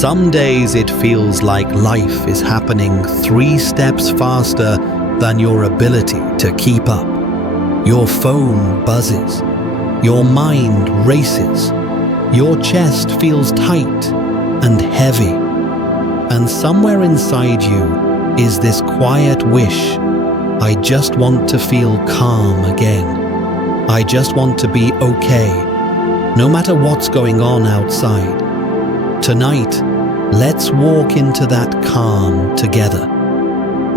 Some days it feels like life is happening 3 steps faster than your ability to keep up. Your phone buzzes. Your mind races. Your chest feels tight and heavy. And somewhere inside you is this quiet wish: I just want to feel calm again. I just want to be okay, no matter what's going on outside. Tonight, let's walk into that calm together.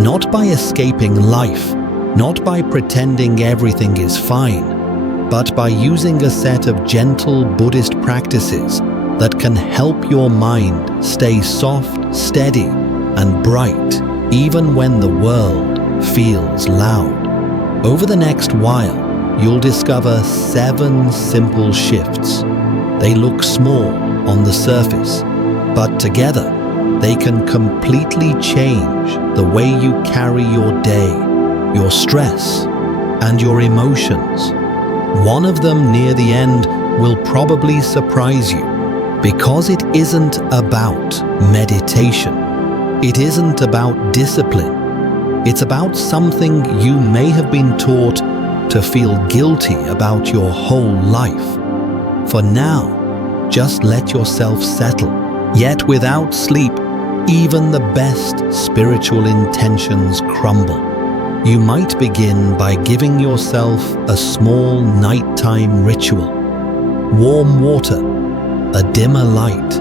Not by escaping life, not by pretending everything is fine, but by using a set of gentle Buddhist practices that can help your mind stay soft, steady, and bright, even when the world feels loud. Over the next while, you'll discover 7 simple shifts. They look small on the surface, but together, they can completely change the way you carry your day, your stress, and your emotions. One of them near the end will probably surprise you, because it isn't about meditation. It isn't about discipline. It's about something you may have been taught to feel guilty about your whole life. For now, just let yourself settle. Yet without sleep, even the best spiritual intentions crumble. You might begin by giving yourself a small nighttime ritual. Warm water, a dimmer light,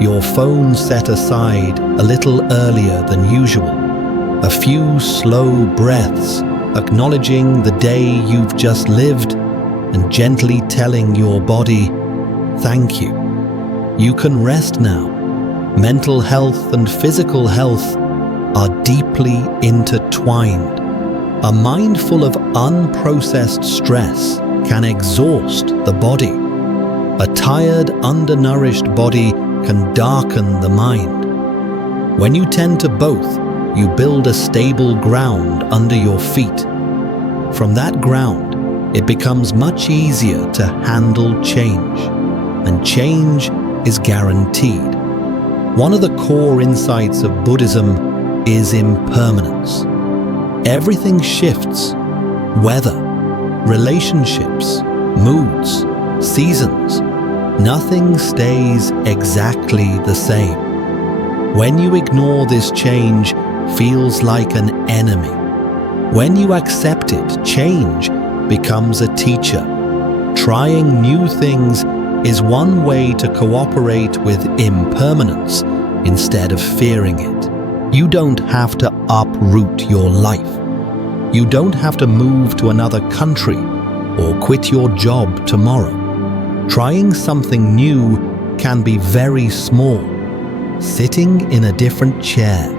your phone set aside a little earlier than usual, a few slow breaths, acknowledging the day you've just lived and gently telling your body, thank you. You can rest now. Mental health and physical health are deeply intertwined. A mind full of unprocessed stress can exhaust the body. A tired, undernourished body can darken the mind. When you tend to both, you build a stable ground under your feet. From that ground, it becomes much easier to handle change, and change is guaranteed. One of the core insights of Buddhism is impermanence. Everything shifts: weather, relationships, moods, seasons. Nothing stays exactly the same. When you ignore this, change feels like an enemy. When you accept it, change becomes a teacher. Trying new things is one way to cooperate with impermanence instead of fearing it. You don't have to uproot your life. You don't have to move to another country or quit your job tomorrow. Trying something new can be very small. Sitting in a different chair,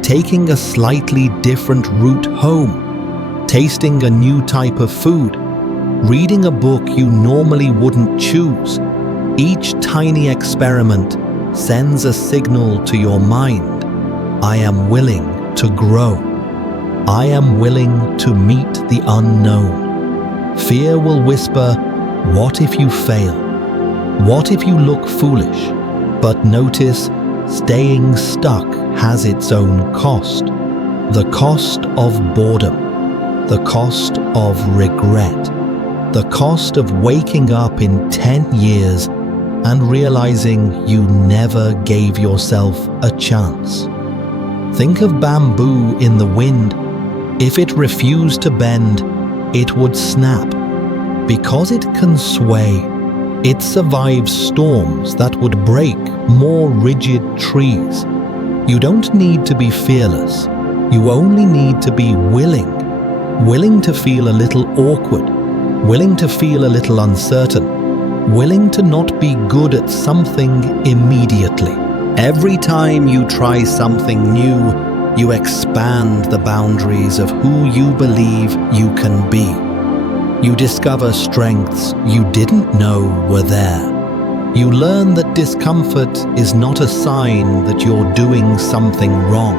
taking a slightly different route home, tasting a new type of food, reading a book you normally wouldn't choose. Each tiny experiment sends a signal to your mind: I am willing to grow. I am willing to meet the unknown. Fear will whisper, what if you fail? What if you look foolish? But notice, staying stuck has its own cost. The cost of boredom, the cost of regret, the cost of waking up in 10 years and realizing you never gave yourself a chance. Think of bamboo in the wind. If it refused to bend, it would snap. Because it can sway, it survives storms that would break more rigid trees. You don't need to be fearless. You only need to be willing. Willing to feel a little awkward. Willing to feel a little uncertain. Willing to not be good at something immediately. Every time you try something new, you expand the boundaries of who you believe you can be. You discover strengths you didn't know were there. You learn that discomfort is not a sign that you're doing something wrong.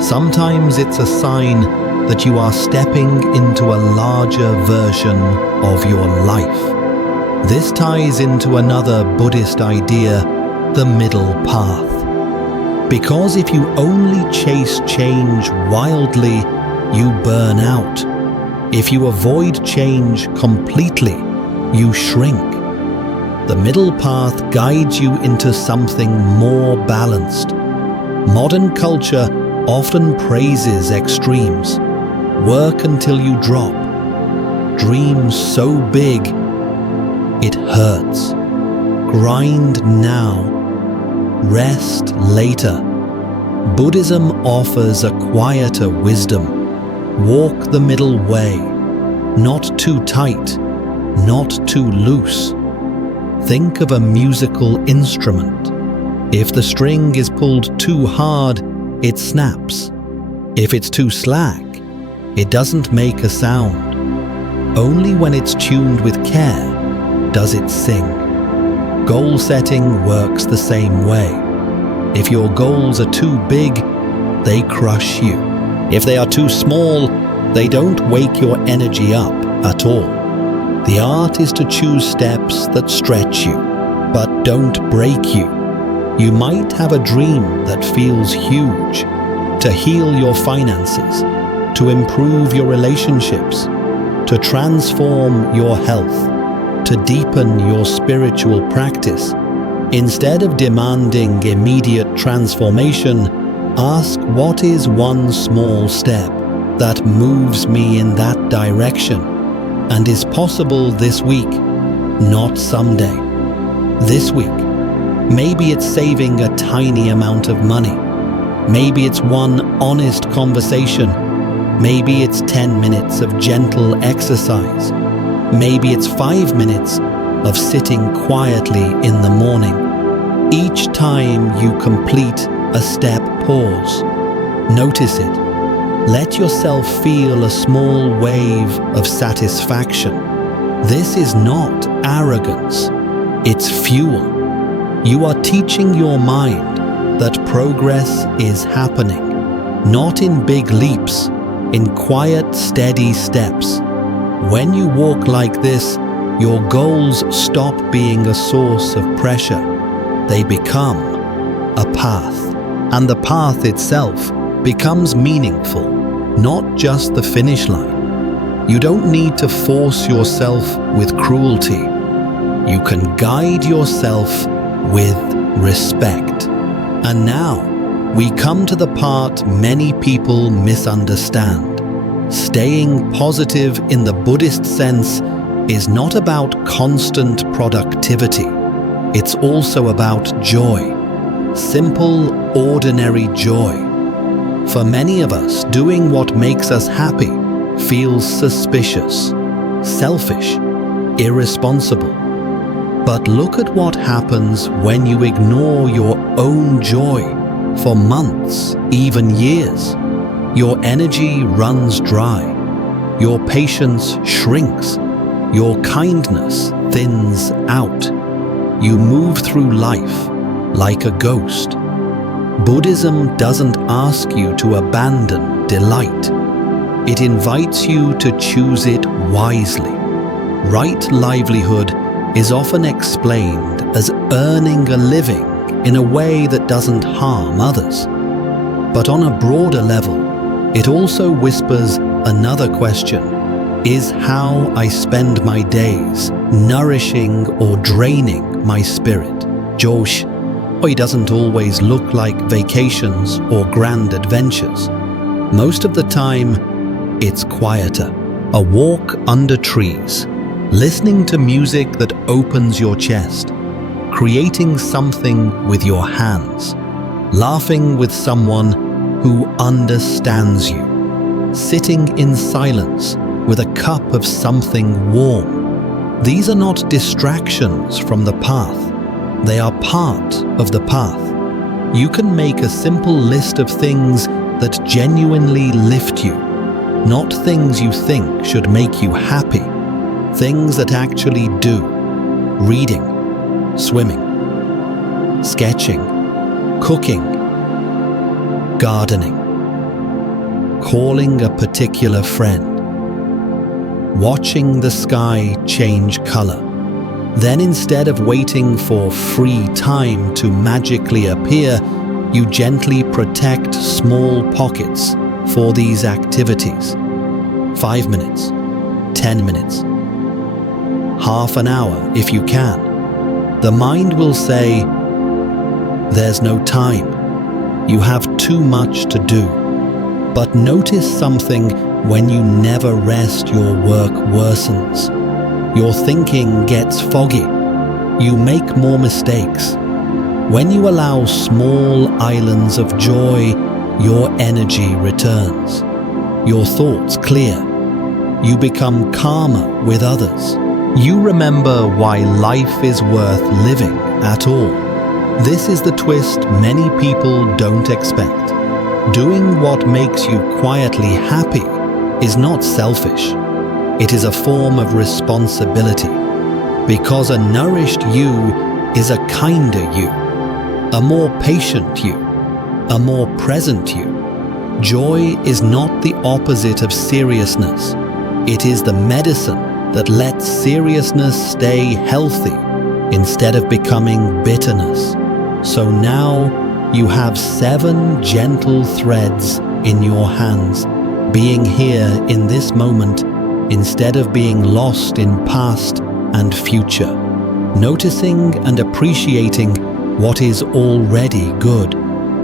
Sometimes it's a sign that you are stepping into a larger version of your life. This ties into another Buddhist idea: the middle path. Because if you only chase change wildly, you burn out. If you avoid change completely, you shrink. The middle path guides you into something more balanced. Modern culture often praises extremes. Work until you drop. Dreams so big, it hurts. Grind now. Rest later. Buddhism offers a quieter wisdom. Walk the middle way. Not too tight, not too loose. Think of a musical instrument. If the string is pulled too hard, it snaps. If it's too slack, it doesn't make a sound. Only when it's tuned with care does it sing. Goal setting works the same way. If your goals are too big, they crush you. If they are too small, they don't wake your energy up at all. The art is to choose steps that stretch you, but don't break you. You might have a dream that feels huge, to heal your finances, to improve your relationships, to transform your health, to deepen your spiritual practice. Instead of demanding immediate transformation, ask, what is one small step that moves me in that direction and is possible this week, not someday? This week. Maybe it's saving a tiny amount of money. Maybe it's one honest conversation. Maybe it's 10 minutes of gentle exercise. Maybe it's 5 minutes of sitting quietly in the morning. Each time you complete a step, pause. Notice it. Let yourself feel a small wave of satisfaction. This is not arrogance. It's fuel. You are teaching your mind that progress is happening, not in big leaps, in quiet, steady steps. When you walk like this, your goals stop being a source of pressure. They become a path, and the path itself becomes meaningful, not just the finish line. You don't need to force yourself with cruelty. You can guide yourself with respect. And now, we come to the part many people misunderstand. Staying positive in the Buddhist sense is not about constant productivity. It's also about joy. Simple, ordinary joy. For many of us, doing what makes us happy feels suspicious, selfish, irresponsible. But look at what happens when you ignore your own joy for months, even years. Your energy runs dry. Your patience shrinks. Your kindness thins out. You move through life like a ghost. Buddhism doesn't ask you to abandon delight. It invites you to choose it wisely. Right livelihood is often explained as earning a living in a way that doesn't harm others. But on a broader level, it also whispers another question: is how I spend my days nourishing or draining my spirit? Josh, it doesn't always look like vacations or grand adventures. Most of the time, it's quieter. A walk under trees, listening to music that opens your chest, creating something with your hands, laughing with someone who understands you, sitting in silence with a cup of something warm. These are not distractions from the path. They are part of the path. You can make a simple list of things that genuinely lift you, not things you think should make you happy, things that actually do. Reading, swimming, sketching, cooking, gardening, calling a particular friend, watching the sky change color, Then instead of waiting for free time to magically appear, you gently protect small pockets for these activities. 5 minutes, 10 minutes, half an hour if you can. The mind will say, "There's no time. You have too much to do." But notice something: when you never rest, your work worsens. Your thinking gets foggy. You make more mistakes. When you allow small islands of joy, your energy returns. Your thoughts clear. You become calmer with others. You remember why life is worth living at all. This is the twist many people don't expect. Doing what makes you quietly happy is not selfish. It is a form of responsibility, because a nourished you is a kinder you, a more patient you, a more present you. Joy is not the opposite of seriousness. It is the medicine that lets seriousness stay healthy instead of becoming bitterness. So now you have 7 gentle threads in your hands, being here in this moment instead of being lost in past and future, noticing and appreciating what is already good,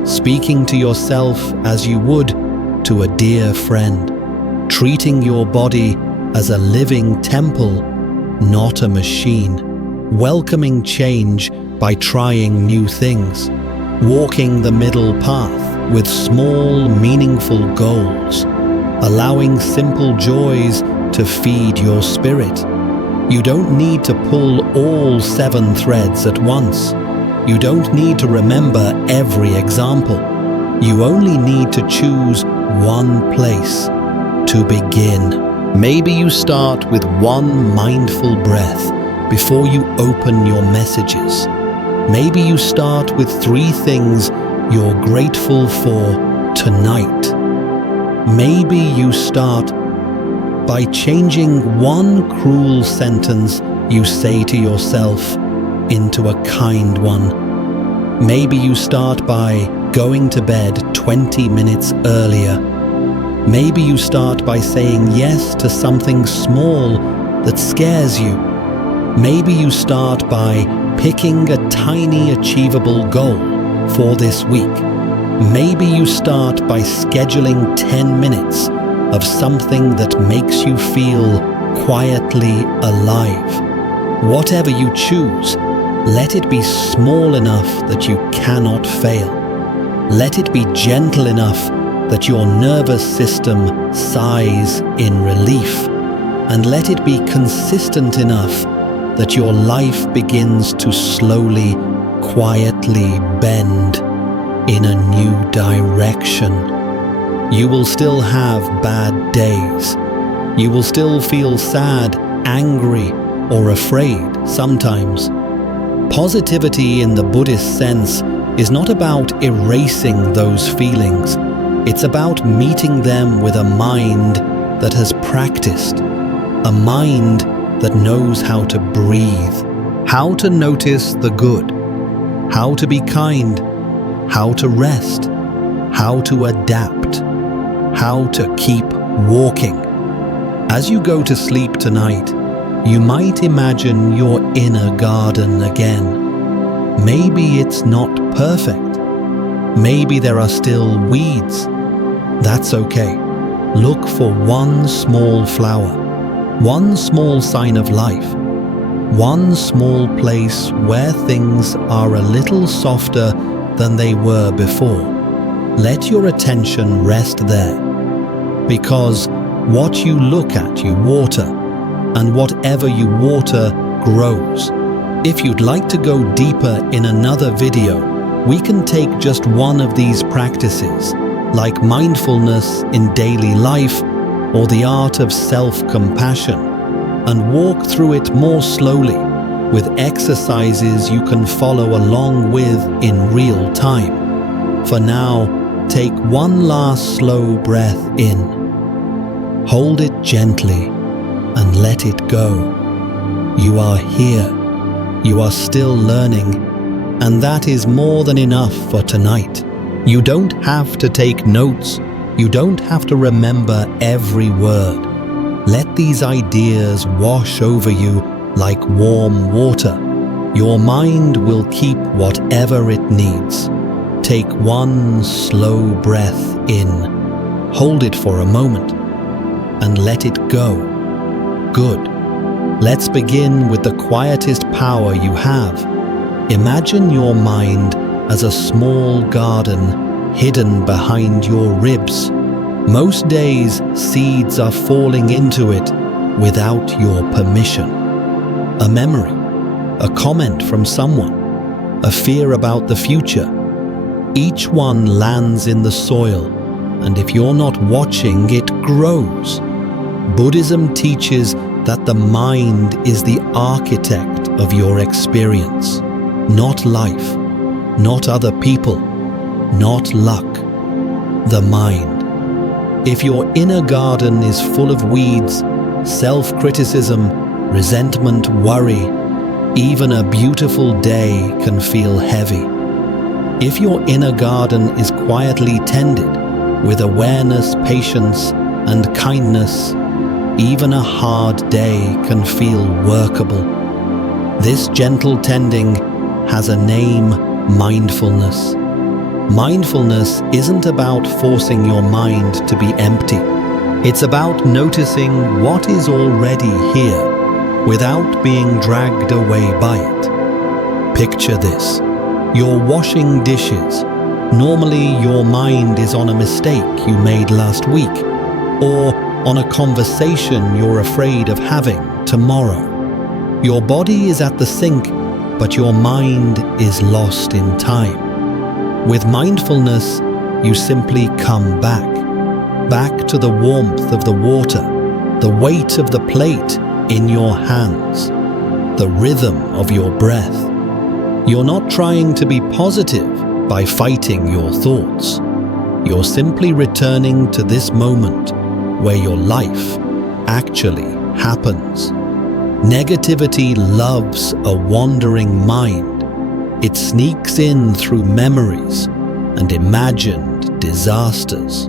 speaking to yourself as you would to a dear friend, treating your body as a living temple, not a machine, welcoming change by trying new things, walking the middle path with small, meaningful goals, allowing simple joys to feed your spirit. You don't need to pull all 7 threads at once. You don't need to remember every example. You only need to choose one place to begin. Maybe you start with one mindful breath before you open your messages. Maybe you start with 3 things you're grateful for tonight. Maybe you start by changing one cruel sentence you say to yourself into a kind one. Maybe you start by going to bed 20 minutes earlier. Maybe you start by saying yes to something small that scares you. Maybe you start by picking a tiny achievable goal for this week. Maybe you start by scheduling 10 minutes of something that makes you feel quietly alive. Whatever you choose, let it be small enough that you cannot fail. Let it be gentle enough that your nervous system sighs in relief. And let it be consistent enough that your life begins to slowly, quietly bend in a new direction. You will still have bad days. You will still feel sad, angry, or afraid sometimes. Positivity in the Buddhist sense is not about erasing those feelings. It's about meeting them with a mind that has practiced, a mind that knows how to breathe, how to notice the good, how to be kind, how to rest, how to adapt, how to keep walking. As you go to sleep tonight, you might imagine your inner garden again. Maybe it's not perfect. Maybe there are still weeds. That's okay. Look for one small flower, one small sign of life, one small place where things are a little softer than they were before. Let your attention rest there, because what you look at, you water, and whatever you water grows. If you'd like to go deeper in another video, we can take just one of these practices, like mindfulness in daily life or the art of self-compassion, and walk through it more slowly with exercises you can follow along with in real time. For now, take one last slow breath in. Hold it gently and let it go. You are here, You are still learning, and that is more than enough for tonight. You don't have to take notes. You don't have to remember every word. Let these ideas wash over you like warm water. Your mind will keep whatever it needs. Take one slow breath in. Hold it for a moment and let it go. Good. Let's begin with the quietest power you have. Imagine your mind as a small garden hidden behind your ribs. Most days, seeds are falling into it without your permission. A memory, a comment from someone, a fear about the future. Each one lands in the soil, and if you're not watching, it grows. Buddhism teaches that the mind is the architect of your experience, not life, not other people, not luck. The mind. If your inner garden is full of weeds, self-criticism, resentment, worry, even a beautiful day can feel heavy. If your inner garden is quietly tended with awareness, patience, and kindness, even a hard day can feel workable. This gentle tending has a name: mindfulness. Mindfulness isn't about forcing your mind to be empty. It's about noticing what is already here without being dragged away by it. Picture this. You're washing dishes. Normally, your mind is on a mistake you made last week, or on a conversation you're afraid of having tomorrow. Your body is at the sink, but your mind is lost in time. With mindfulness, you simply come back to the warmth of the water, the weight of the plate in your hands, the rhythm of your breath. You're not trying to be positive by fighting your thoughts. You're simply returning to this moment where your life actually happens. Negativity loves a wandering mind. It sneaks in through memories and imagined disasters.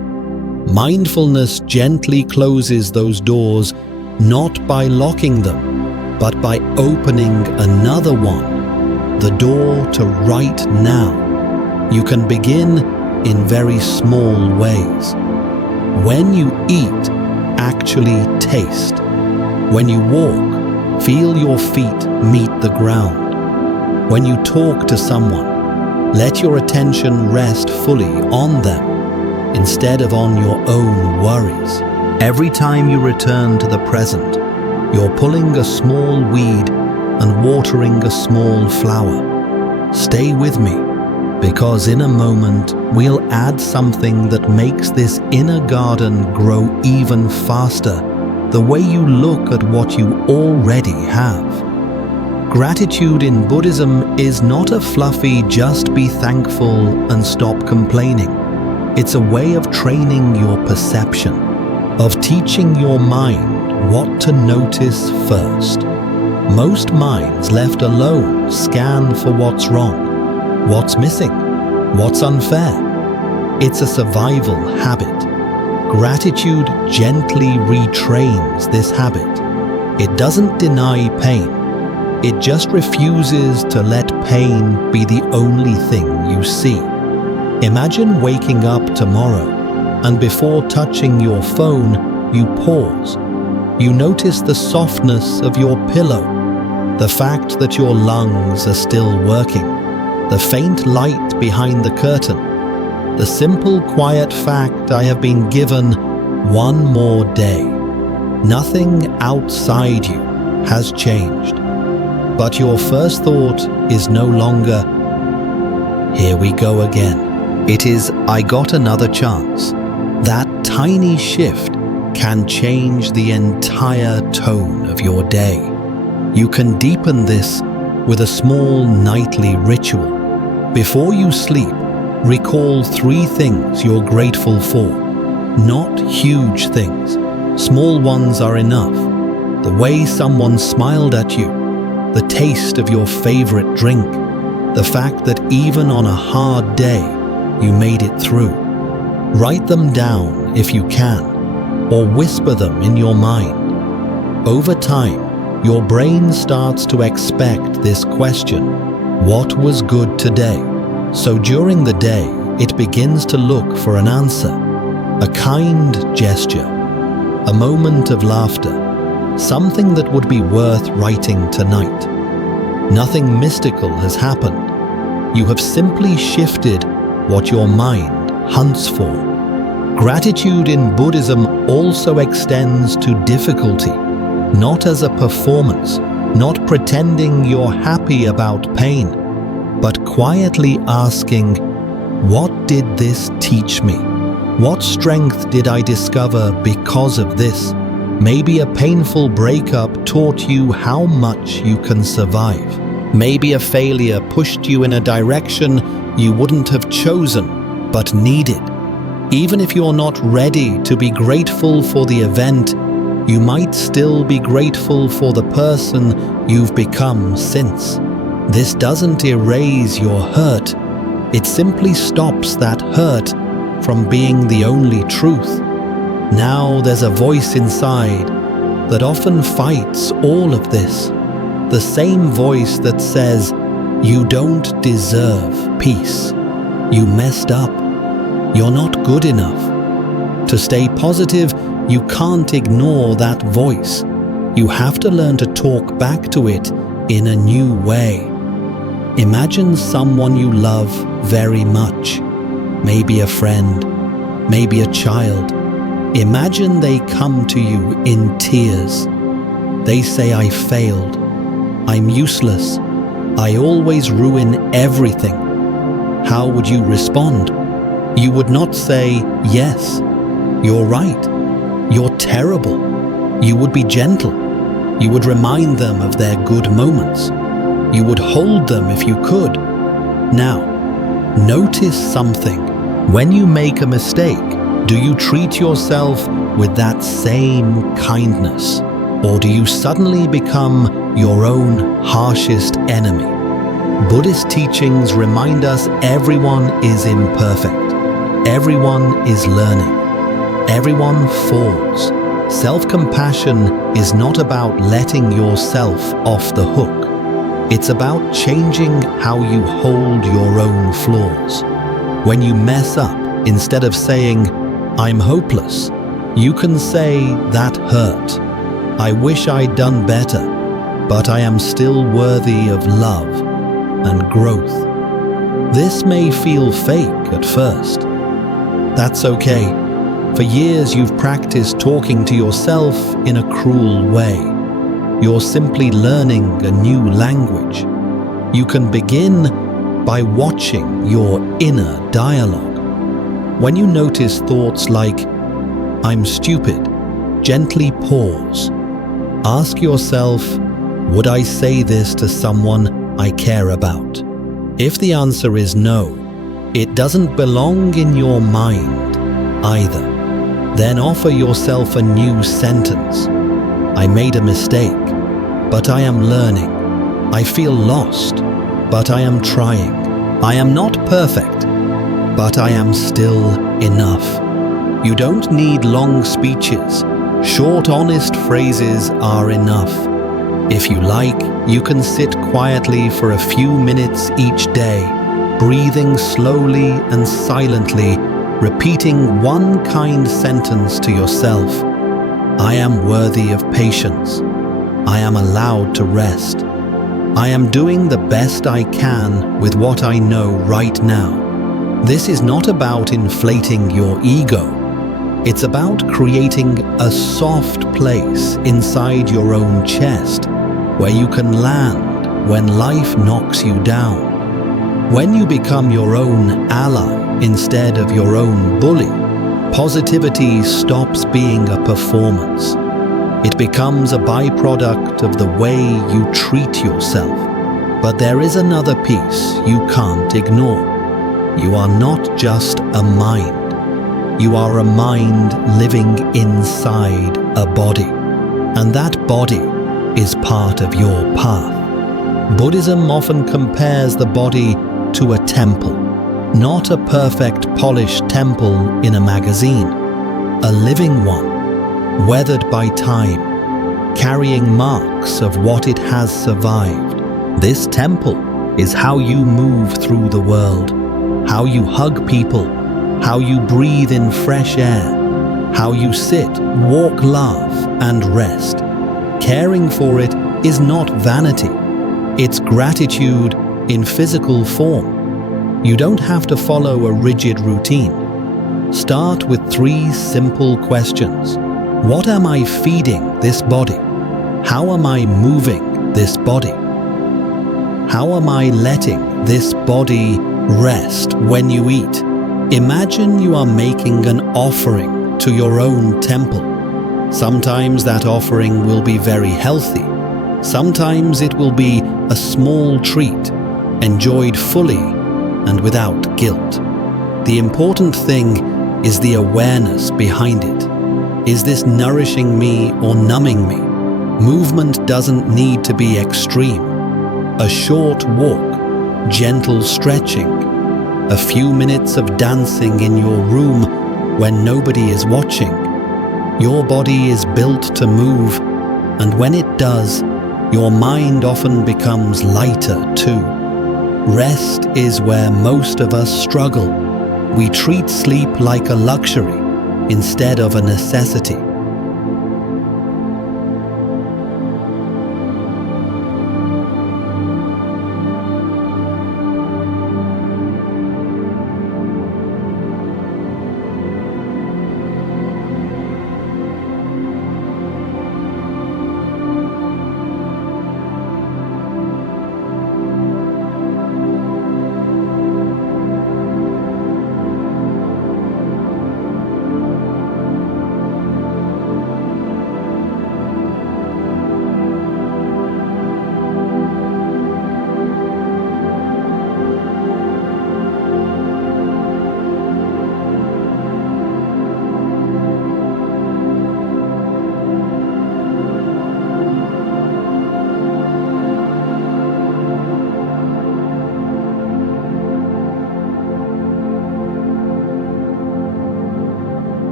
Mindfulness gently closes those doors, not by locking them, but by opening another one, the door to right now. You can begin in very small ways. When you eat, actually taste. When you walk, feel your feet meet the ground. When you talk to someone, let your attention rest fully on them instead of on your own worries. Every time you return to the present, you're pulling a small weed and watering a small flower. Stay with me, because in a moment we'll add something that makes this inner garden grow even faster, the way you look at what you already have. Gratitude in Buddhism is not a fluffy just be thankful and stop complaining. It's a way of training your perception, of teaching your mind what to notice first. Most minds left alone scan for what's wrong, what's missing, what's unfair. It's a survival habit. Gratitude gently retrains this habit. It doesn't deny pain. It just refuses to let pain be the only thing you see. Imagine waking up tomorrow, and before touching your phone, you pause. You notice the softness of your pillow, the fact that your lungs are still working, the faint light behind the curtain, the simple quiet fact I have been given one more day. Nothing outside you has changed. But your first thought is no longer, here we go again. It is, I got another chance. That tiny shift can change the entire tone of your day. You can deepen this with a small nightly ritual. Before you sleep, recall 3 things you're grateful for. Not huge things. Small ones are enough. The way someone smiled at you, the taste of your favorite drink, the fact that even on a hard day, you made it through. Write them down if you can, or whisper them in your mind. Over time, your brain starts to expect this question: what was good today? So during the day, it begins to look for an answer, a kind gesture, a moment of laughter, something that would be worth writing tonight. Nothing mystical has happened. You have simply shifted what your mind hunts for. Gratitude in Buddhism also extends to difficulty, not as a performance, not pretending you're happy about pain, but quietly asking, what did this teach me? What strength did I discover because of this? Maybe a painful breakup taught you how much you can survive. Maybe a failure pushed you in a direction you wouldn't have chosen, but needed. Even if you're not ready to be grateful for the event, you might still be grateful for the person you've become since. This doesn't erase your hurt. It simply stops that hurt from being the only truth. Now there's a voice inside that often fights all of this. The same voice that says, you don't deserve peace. You messed up. You're not good enough. To stay positive, you can't ignore that voice. You have to learn to talk back to it in a new way. Imagine someone you love very much. Maybe a friend, maybe a child. Imagine they come to you in tears. They say, I failed. I'm useless. I always ruin everything. How would you respond? You would not say, yes, you're right. You're terrible. You would be gentle. You would remind them of their good moments. You would hold them if you could. Now, notice something. When you make a mistake, do you treat yourself with that same kindness? Or do you suddenly become your own harshest enemy? Buddhist teachings remind us everyone is imperfect. Everyone is learning. Everyone falls. Self-compassion is not about letting yourself off the hook. It's about changing how you hold your own flaws. When you mess up, instead of saying, I'm hopeless, you can say, that hurt. I wish I'd done better, but I am still worthy of love and growth. This may feel fake at first. That's okay. For years you've practiced talking to yourself in a cruel way. You're simply learning a new language. You can begin by watching your inner dialogue. When you notice thoughts like, I'm stupid, gently pause. Ask yourself, would I say this to someone I care about? If the answer is no, it doesn't belong in your mind either. Then offer yourself a new sentence. I made a mistake, but I am learning. I feel lost, but I am trying. I am not perfect, but I am still enough. You don't need long speeches. Short, honest phrases are enough. If you like, you can sit quietly for a few minutes each day, breathing slowly and silently, repeating one kind sentence to yourself. I am worthy of patience. I am allowed to rest. I am doing the best I can with what I know right now. This is not about inflating your ego. It's about creating a soft place inside your own chest where you can land when life knocks you down. When you become your own ally instead of your own bully, positivity stops being a performance. It becomes a byproduct of the way you treat yourself. But there is another piece you can't ignore. You are not just a mind. You are a mind living inside a body. And that body is part of your path. Buddhism often compares the body to a temple, not a perfect polished temple in a magazine, a living one, weathered by time, carrying marks of what it has survived. This temple is how you move through the world, how you hug people, how you breathe in fresh air, how you sit, walk, laugh, and rest. Caring for it is not vanity, it's gratitude in physical form. You don't have to follow a rigid routine. Start with 3 simple questions. What am I feeding this body? How am I moving this body? How am I letting this body rest when you eat? Imagine you are making an offering to your own temple. Sometimes that offering will be very healthy. Sometimes it will be a small treat, enjoyed fully and without guilt. The important thing is the awareness behind it. Is this nourishing me or numbing me? Movement doesn't need to be extreme. A short walk, gentle stretching, a few minutes of dancing in your room when nobody is watching. Your body is built to move, and when it does, your mind often becomes lighter too. Rest is where most of us struggle. We treat sleep like a luxury instead of a necessity.